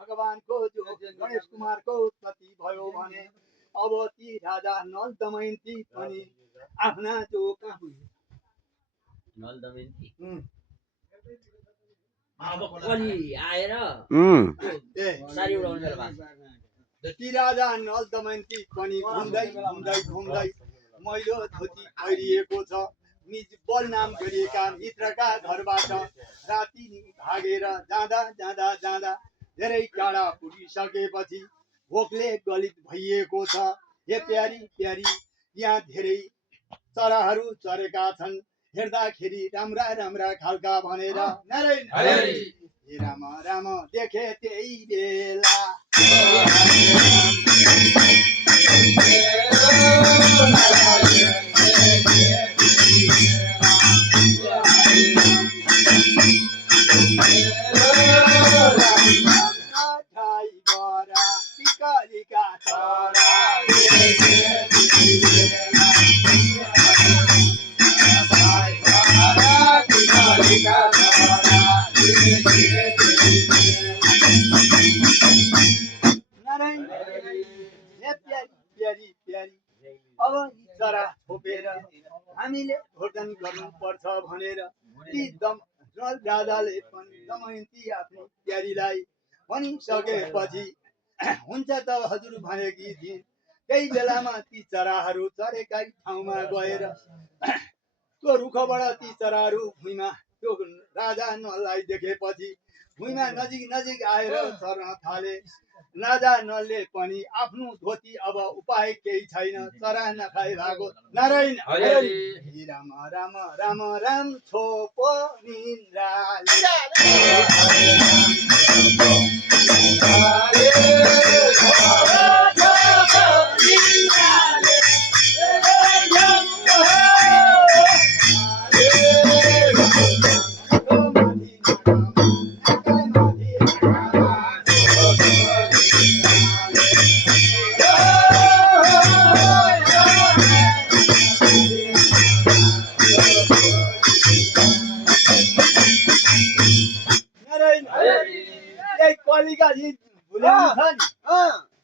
भगवानको जो गणेश कुमारको उत्पत्ति भयो भने अब ती राजा नल दमयन्ती पनि आफ्ना जो कहाँ नल दमयन्ती हुन् अब कलि आएर सारी उडाउन ती राजा नल दमयन्ती पनि घुम्दै घुम्दै घुम्दै मैलो धोती पहिरिएको छ निज बलनाम गरिएका मित्रका घरबाट राति भागेर जाँदा जाँदा जाँदा धेरै टाढा पुगिसकेपछि भोकले गलित भइएको छ। हे प्यारी प्यारी यहाँ धेरै चराहरू चरेका छन् हेर्दाखेरि राम्रा राम्रा खालका भनेर नारायण हे राम राम देखे त्यही बेला अब चरा छोपेर हामीले भोजन गर्नुपर्छ भनेर ती राजाले पनि दमयन्ती आफ्नो प्यारीलाई भनिसकेपछि हुन्छ त हजुर भनेकी थिइन्। त्यही बेलामा ती चराहरू चरेकै ठाउँमा गएर त्यो रुखबाट ती चराहरू भुइँमा त्यो राजा नललाई देखेपछि भुइँमा नजिक नजिक आएर चर्न थाले। राजा नलले पनि आफ्नो धोती अब उपाय केही छैन चरा नखाइ भएको नारायण राम राम राम राम छोपो निन्द्राले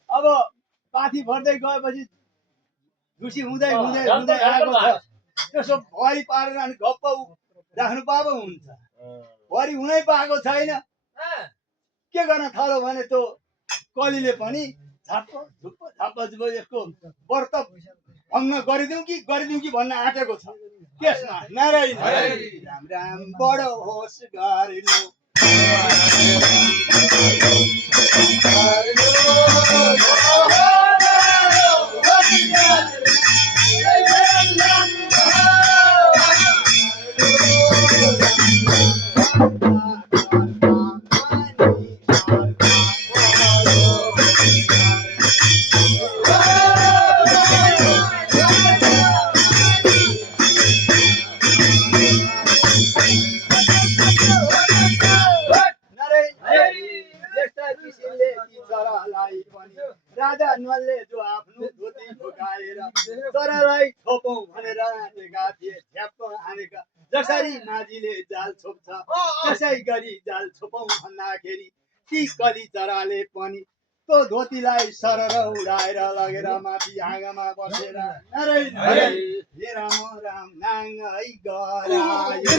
अब पाथी भर्दै गएपछि ढुसी हुँदै हुँदै हुँदै आएको छ। त्यसो भरि पारेर अनि गप्प राख्नु पाएको हुन्छ भरि हुनै पाएको छैन। के गर्न थाल्यो भने त्यो कलीले पनि झाप्प झुप्प झाप्प झुप्प यसको व्रत भङ्ग गरिदिउँ कि भन्न आँटेको छ। त्यसमा नारायण राम राम बडो होस् गरिनु राजा नलले जो आफ्नो धोती झुकाएर चरालाई छोपौँ भनेर आँटेका थिए झ्याप्प हानेका जसरी माझीले जाल छोप्छ त्यसै गरी जाल छोपौँ भन्दाखेरि ती कली चराले पनि त्यो धोतीलाई सरर उडाएर लगेर माथि हाँगामा बसेर नारायण हे राम राम नाङ्गै गरायो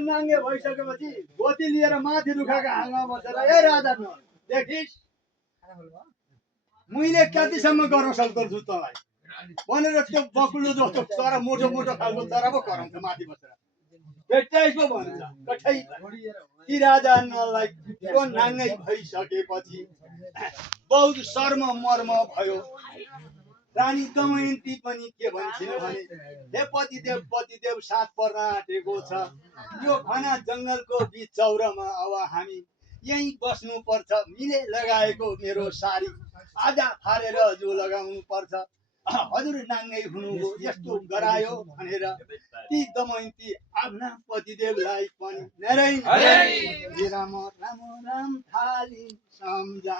नाङ्गे भइसकेपछि धोती लिएर माथि रुखाका हाँगामा बसेर ए राजा नल देखिस् मैले कतिसम्म गर्न सक्दो छु तँलाई भनेर त्यो बकुलो जस्तो चरा मोटो मोटो खालको चरा पो कराउँछ माथि बसेर भेट्टाइस पो भन्छ कठै ती राजा नललाई त्यो नाङ्गै भइसकेपछि बहुत शर्म मर्म भयो। रानी दमयन्ती पनि के भन्छन् भने हे पतिदेव साथ पर्न आँटेको छ यो घना जङ्गलको बीच चौरमा अब हामी यही बस्नु पर्छ मिले लगाएको मेरो साडी आधा फारेर जो लगाउनु पर्छ हजुर नाङ्गै हुनुभयो यस्तो गरायो भनेर ती दमयन्ती आफ्ना पतिदेवलाई पनि नारायण राम राम राम थाली सम्झा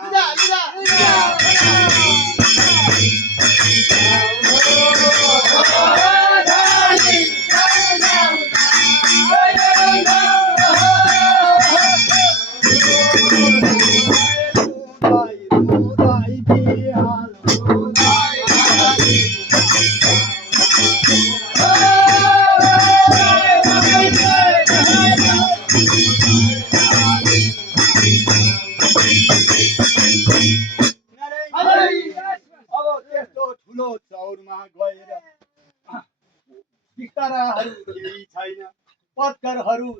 पत्करहरू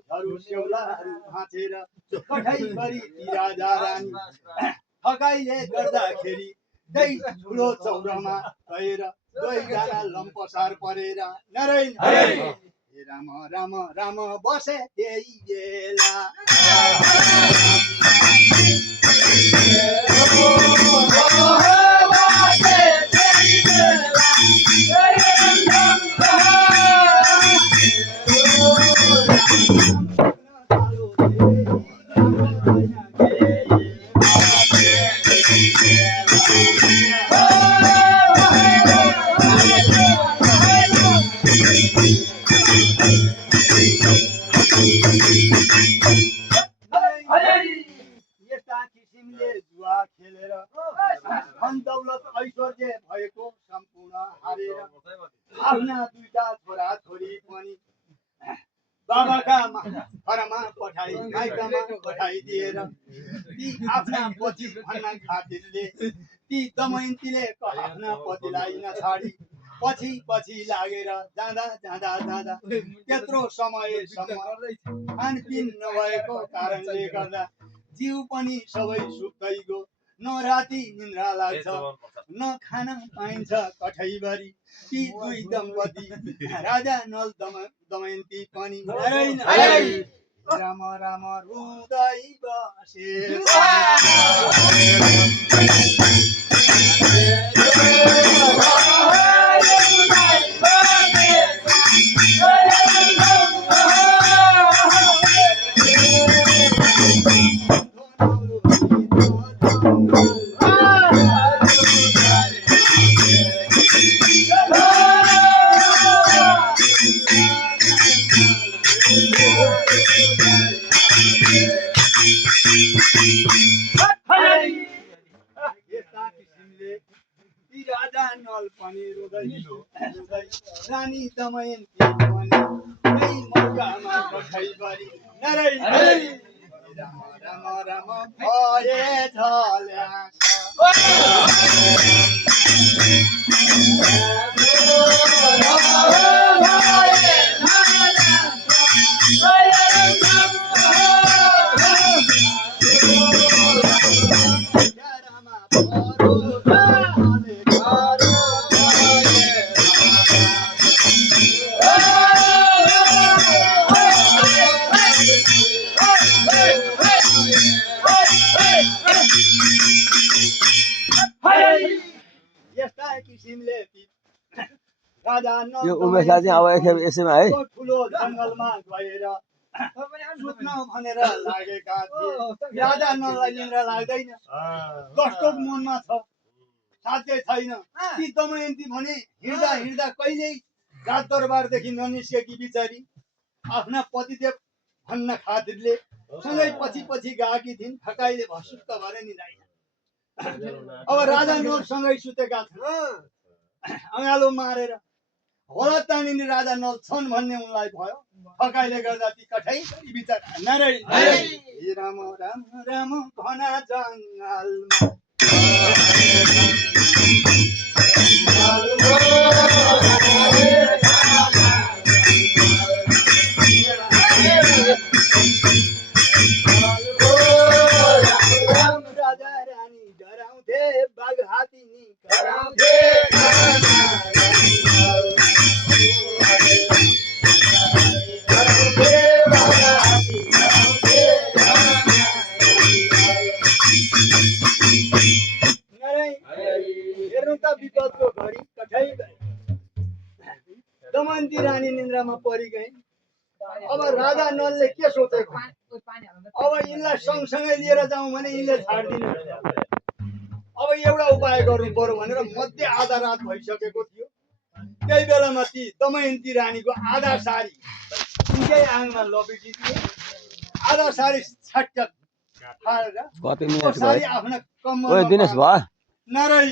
स्यौलाहरू भाँचेर कठैभरि राजा रानी ठकाइले गर्दाखेरि त्यही ठुलो चौरमा गएर दुईजना लम्पसार परेर नारायण राम राम राम बसे त्यही बेला यस्ता किसिमले जुवा खेलेर धन दौलत ऐश्वर्य भएको सम्पूर्ण हारेर आफ्ना दुईटा छोरा छोरी पनि बाबाका घरमा पठाई माइकामा पठाइदिएर ती आफ्ना पति भन्न खातिरले ती दमयन्तीले आफ्ना पतिलाई नछाडी पछि लागेर जाँदा त्यत्रो समयसम्म खानपिन नभएको कारणले गर्दा जिउ पनि सबै सुक्दै गयो न राति निन्द्रा लाग्छ न खाना पाइन्छ कठैभरि ती दुई दम्पति राजा नल दमयन्ती पनि राम राम रुँदै बसे राजा नल पनि रानी दमयन्ती पनि त्यही मौकामा कठैभरि नारायण राम राम राम भए यस्ता किसिमले यो उमेशलाई चाहिँ अब एकखेप यसैमा है ठुलो जङ्गलमा गएर सुत्न भनेर लागेका थिए राजा नललाई निन्द्रा लाग्दैन कस्तो मनमा छ साध्य छैन ती दमयन्ती भने हिँड्दा कहिल्यै राज दरबारदेखि ननिस्केकी बिचारी आफ्ना पतिदेव भन्न खातिरले सँगै पछि गएकी थिइन् ठकाइले भसुक्क भएर निदाइन अब राजा नलसँगै सुतेका छन् अँगालो मारेर होला तानिने राजा नल छन् भन्ने उनलाई भयो ठकाइले गर्दा ती कठै बिचार नारायण राम राम राम घना जङ्गलमा राजा रानी डराउँथे बाघ हात्ती नि डराउँथे हेर्नु त विपदको घडी कठै गए दमयन्ती रानी निन्द्रामा परि गए। अब राजा नलले के सोचेको अब यिनलाई सँगसँगै लिएर जाउँ भने यिनले छाड्दिनु। अब एउटा उपाय गर्नु पर्यो भनेर मध्य आधा रात भइसकेको थियो। त्यही बेलामा ती दमयन्ती रानीको आधा साडी यिनकै आङमा लपेटिदिए। आधा साडी छट्ट फालेर कति मिनेट साडी भयो आफ्ना ओए कम्मरमा दिनेश भयो नारायण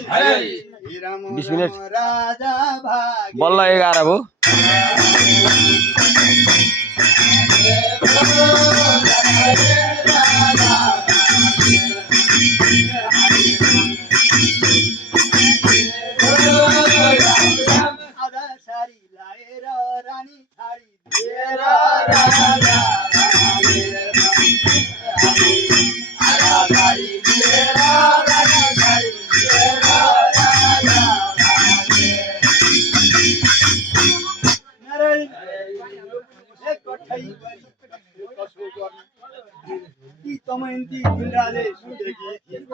20 मिनेट राजा भागे बल्ल 11 भयो आधा साडी लाएर रानी छाडी दिएर राजा भागे। आधा साडी लिएर रानी छाडी दिएर राजा भागे। नारायण एक कठै गरी कसो गर्नु ती दमयन्ती निन्द्राले सुतेकी थिइन्।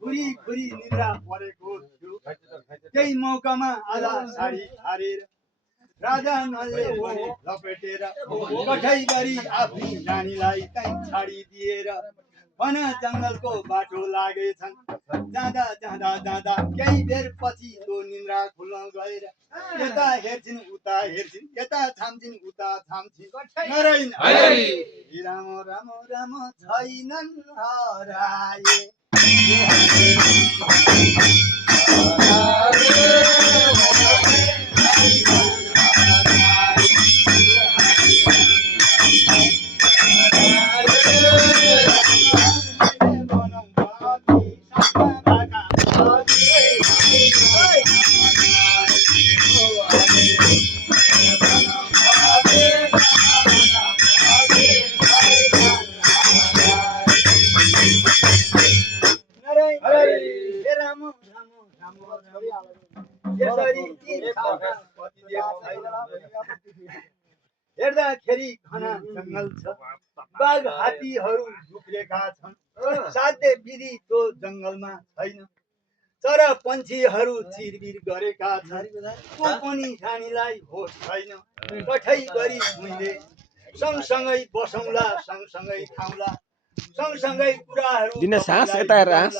खुरी खुरी निन्द्रा परेको थियो। त्यही मौकामा आधा साडी छाडेर राजा नलले पनि लपेटेर कठै गरी आफ्नी रानीलाई कहीँ छाडिदिएर वन जङ्गलको बाटो लागेछन्। जाँदा जाँदा जाँदा केही बेर पछि त्यो निन्द्रा खुल्न गएर यता हेर्छिन् उता हेर्छिन् यता छाम्छिन् उता छाम्छिन्। नारायण राम राम राम छैनन् हराए। हेर्दाखेरि घना जङ्गल छ। बाघ हात्तीहरू झुक्रेका छन्। साध्य विधि त्यो जङ्गलमा छैन। चरा पन्छीहरू चिरबिर गरेका छन्। को पनि रानीलाई होस छैन। कठै गरी मैले सँगसँगै बसौँला सँगसँगै खाउँला सँगसँगै कुराहरू दिने सास यता हेर हाँस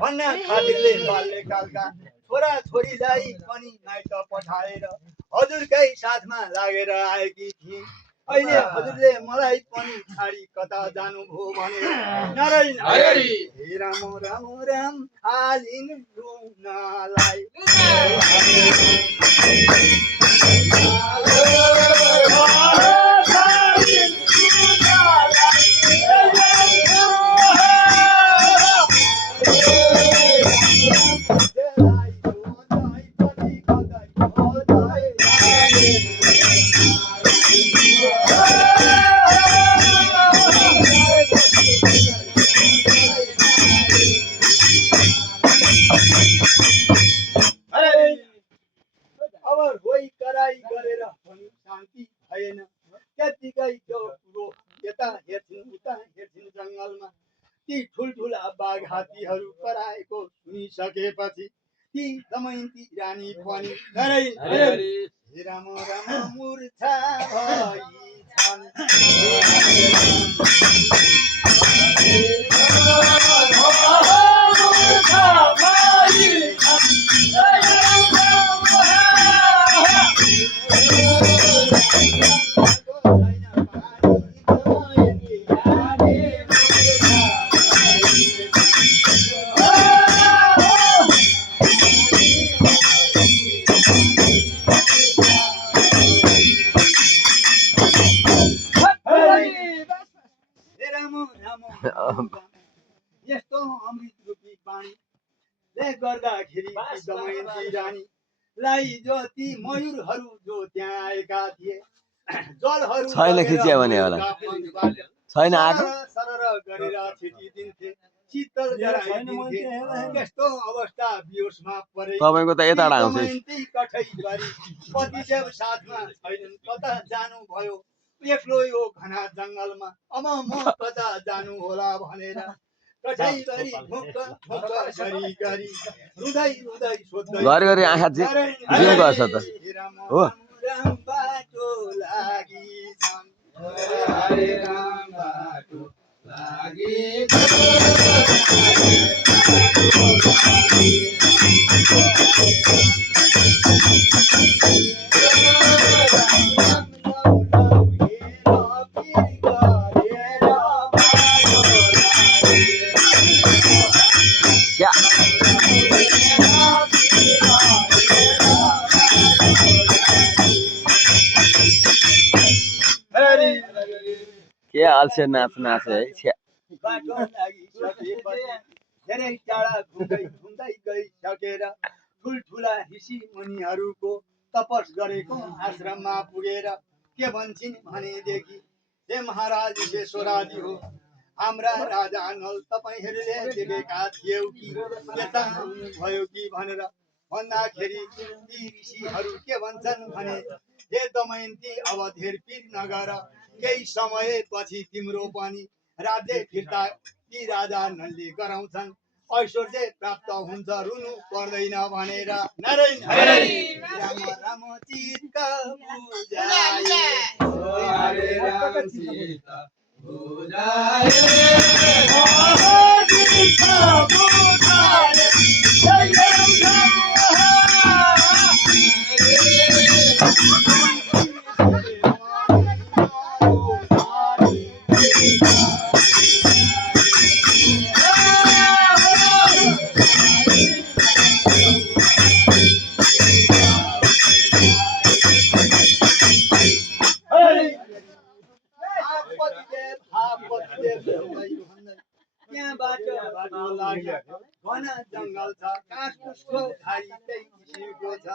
भन्न खातिरले बाल्यकालका छोरा छोरीलाई पनि माइत पठाएर हजुरकै साथमा लागेर आएकी थिइन्। अहिले हजुरले मलाई पनि छाडी कता जानुभयो भने नारायण राम राम राम थालिन् रुनलाई। अब रोइ कराई गरेर पनि शान्ति भएन। त्यतिकै त्यो कुरो यता हेर्छिन् उता हेर्छिन् जङ्गलमा ती ठुल्ठुला बाघ हात्तीहरू कराएको सुनिसकेपछि ती दमयन्ती रानी पनि नारायण राम राम मूर्छा भइछन्। यस्तो अमृत रूपी बाणीले गर्दाखेरि दमयन्ती रानीलाई जो ती मयूरहरू जो त्यहाँ आएका थिए जलहरू छैन खिचिया भने होला छैन आएको सरर गरेर छिटिदिन्थे। शीतल गराइदिन्थे यस्तो अवस्था बियोसमा परे तपाईँको त यताबाट आउँछ दमयन्ती कठैभरि पतिदेव साथमा छैनन् कता जानु भयो एक्लो यो घना जङ्गलमा अब म कता जानु होला भनेर कठैभरि मुख मुख गरी गरी रुँदै रुँदै सोध्दै घरि आँखा जिउ गर्छ त हो राम बाटो लागि छन् हरे राम बाटो लागि क्या के अल्छे नाच नाचे है छ्या बाटो लागिसकेपछि धेरै टाढा घुम्दै घुम्दै गइसकेर ठुल्ठुला ऋषि मुनिहरूको तपस गरेको आश्रममा पुगेर के भन्छन् भनेदेखि हे महाराज विश्वेश्वराजी हो हाम्रा राजा नल तपाईँहरूले देखेका थियौ कि यता भयो कि भनेर भन्दाखेरि ती ऋषिहरू के भन्छन् भने हे दमयन्ती अब धेर पिर नगर केही समय पछि तिम्रो पनि राज्य फिर्ता ती राजा नलले गराउँछन् ऐश्वर्य प्राप्त हुन्छ रुनु पर्दैन भनेर नारायण राम राम चित्त बुझाए हरे राम चित्त बुझाए चित्त बुझाए त्यहाँबाट बाटो लाग्यो घना जङ्गल छ काठ कुसको खाडी त्यही किसिमको छ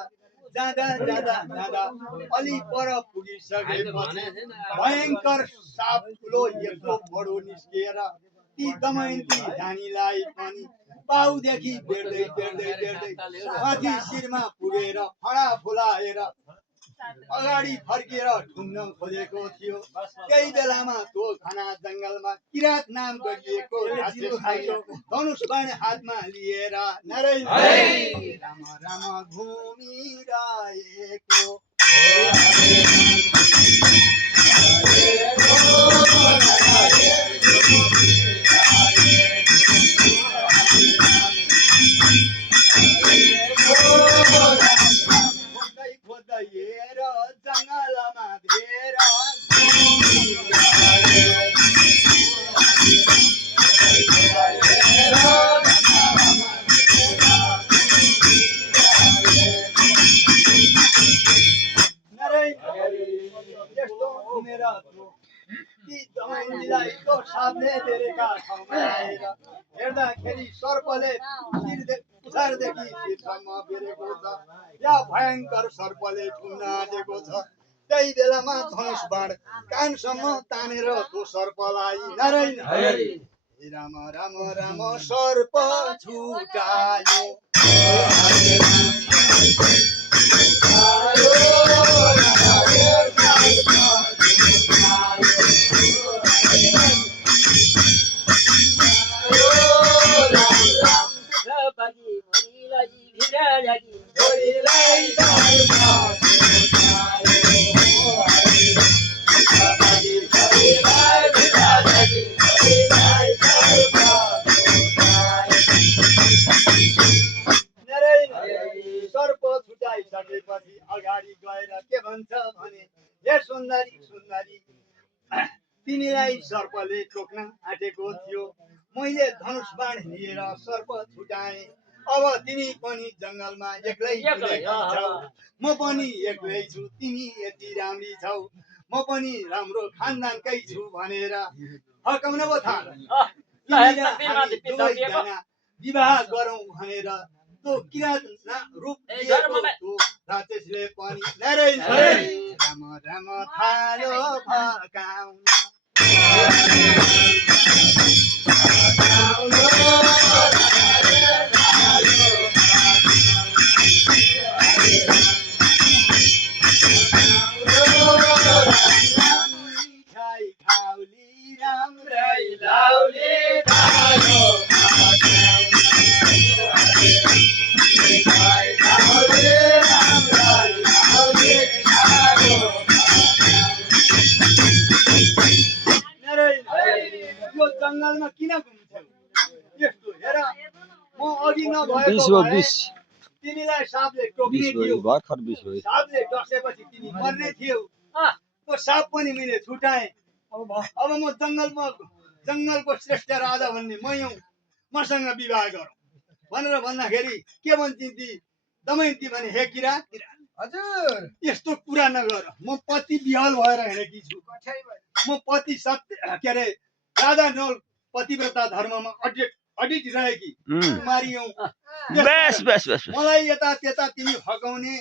जाँदा जाँदा जाँदा अलि पर पुगिसकेपछि भयङ्कर साप ठुलो यत्रो बडो निस्किएर ती दमयन्ती रानीलाई पनि पाउदेखि बेर्दै बेर्दै बेर्दै माथि शिरमा पुगेर फडा फुलाएर अगाडि फर्केर ढुङ्न खोजेको थियो त्यही बेलामा त्यो घना जङ्गलमा किरात नाम गरिएको धनुष बाण हातमा लिएर नारायण राम राम घुमिरहेको हेर जङ्गलमा धेर यस्तो घुमेर ती दमयन्तीलाई त्यो सापले बेरेका ठाउँमा आएर हेर्दाखेरि सर्पले पुछारदेखि शिरसम्म बेरेको छ या भयङ्कर सर्पले ठुङ्न आँटेको छ त्यही बेलामा धनुष बाण कानसम्म तानेर त्यो सर्पलाई नारायण राम राम राम सर्प छुटायो सर्प छुटाइसकेपछि अगाडि गएर के भन्छ भने हे सुन्दरी सुन्दरी तिमीलाई सर्पले टोक्न आँटेको थियो मैले धनुष बाण लिएर सर्प छुटाएँ अब तिमी पनि जङ्गलमा एक्लै छौ म पनि एक्लै छु तिमी यति राम्री छौ म पनि राम्रो खानदानकै छु भनेर फर्काउन पो थाल विवाह गरौँ भनेर त्यो किरात रूप राक्षसले पनि नारायण राम राम थालो फर्काउन घुम्थ्यौ यस्तो हेर म अघि 20 नभएको हो भए 20 तिमीलाई सापले टोक्ने 20 थियो भयो भर्खर 20 भयो सापले डसेपछि तिमी मर्ने थियौ त्यो साप पनि मैले छुटाएँ अब म जङ्गलको श्रेष्ठ राजा भन्ने म हौ मसँग विवाह गरौँ भनेर भन्दाखेरि के भन्छन् ती दमयन्ती भने हे किरात हजुर यस्तो कुरा नगर म पति विहल भएर हिँडेकी छु म पति सत्य के अरे राजा नल पतिव्रता धर्ममा अडिट रहेकी कुमारी हौ बस बस बस मलाई यता त्यता तिमी फकाउने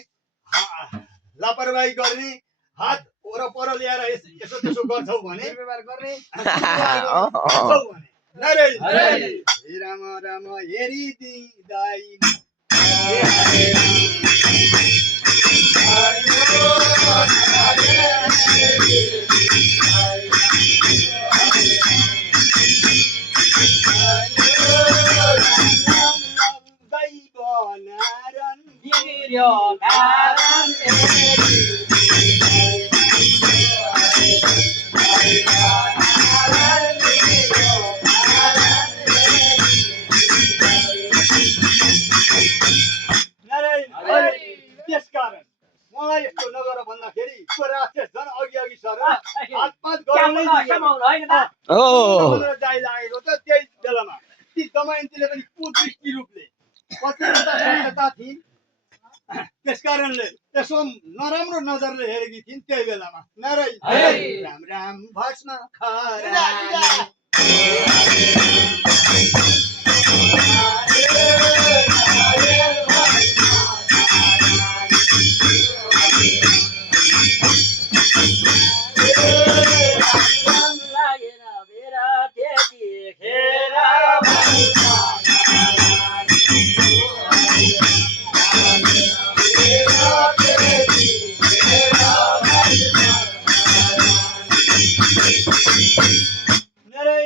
लापरवाही गर्ने हात वरपर ल्याएर यसो त्यसो गर्छौ भने व्यवहार गर्ने हे राम राम हेरिदिँदै त्यसकारण मलाई यस्तो नगर भन्दाखेरि त्यो राक्षस झन् अघि सरेर हातपात गराउनै जाइ लागेको त त्यही बेलामा ती दमयन्तीले पनि कुदृष्टि रूपले पतिव्रता थिइन् त्यसकारणले यसो नराम्रो नजरले हेरेकी थिइन् त्यही बेलामा नारायण राम राम भस्म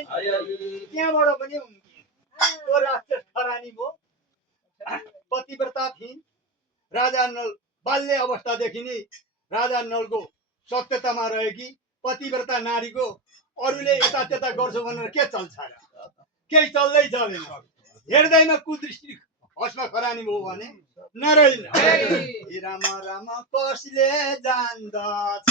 त्यहाँबाट पनि त्यो राक्षस खरानी भयो पतिव्रता थिइन् राजा नल बाल्य अवस्थादेखि नै राजा नलको सत्यतामा रहेकी पतिव्रता नारीको अरूले यता त्यता गर्छु भनेर के चल्छ र केही चल्दै चलेन हेर्दैमा कुदृष्टि भस्म खरानी भयो भने नारायण हे राम राम कसले जान्दछ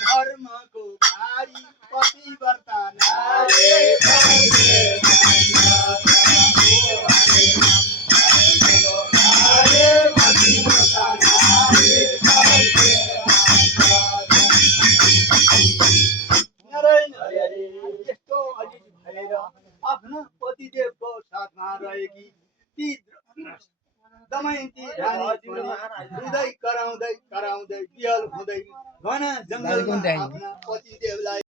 धर्मको भारी पतिव्रता नारी यस्तो अलिक भएर आफ्ना पतिदेवको साथमा रहेकी ती दमयन्ती रानी रुँदै कराउँदै विहल हुँदै घना जङ्गलमा आफ्ना पतिदेवलाई